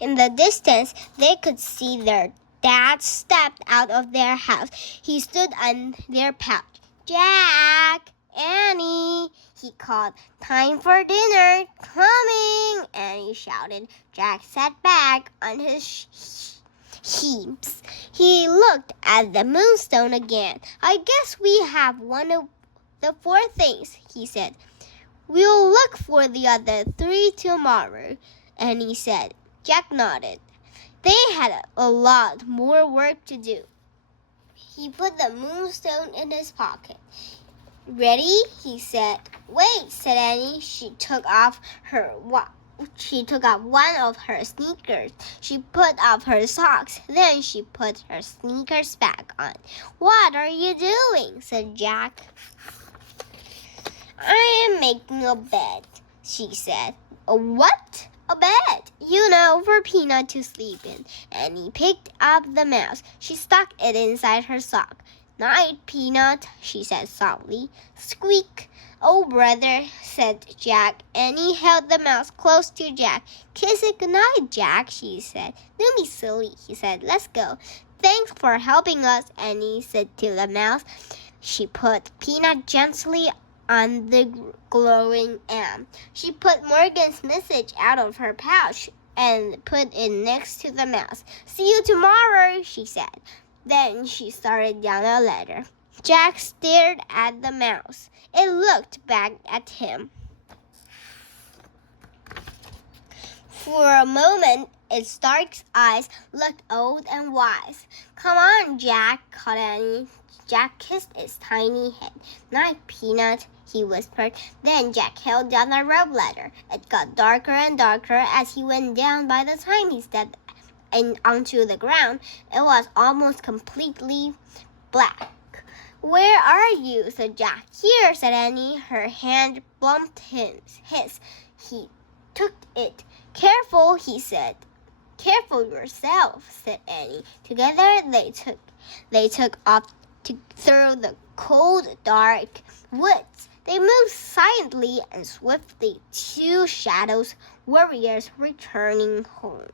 In the distance, they could see their dad stepped out of their house. He stood on their porch. Jack, Annie, he called. Time for dinner. Coming, Annie shouted. Jack sat back on his heaps. He looked at the moonstone again. I guess we have one of the 4 things, he said. We'll look for the other 3 tomorrow, Annie said. Jack nodded. They had a lot more work to do. He put the moonstone in his pocket. Ready? He said. Wait, said Annie. She took off one of her sneakers. She put off her socks. Then she put her sneakers back on. What are you doing? Said Jack. I am making a bed, she said. A what? A bed, for Peanut to sleep in. Annie picked up the mouse. She stuck it inside her sock. Night, Peanut, she said softly. Squeak. Oh, brother, said Jack. Annie held the mouse close to Jack. Kiss it goodnight, Jack, she said. Don't be silly, he said. Let's go. Thanks for helping us, Annie said to the mouse. She put Peanut gently on the glowing amp. She put Morgan's message out of her pouch and put it next to the mouse. See you tomorrow, she said. Then she started down a ladder. Jack stared at the mouse. It looked back at him. For a moment, its dark eyes looked old and wise. Come on, Jack, called Annie. Jack kissed its tiny head. Night, Peanut, he whispered. Then Jack held down the rope ladder. It got darker and darker as he went down. By the time he stepped onto the ground, it was almost completely black. Where are you? Said Jack. Here, said Annie. Her hand bumped his. He took it. Careful, he said. Careful yourself, said Annie. Together they took off through the cold, dark woods. They moved silently and swiftly. 2 shadows, warriors returning home.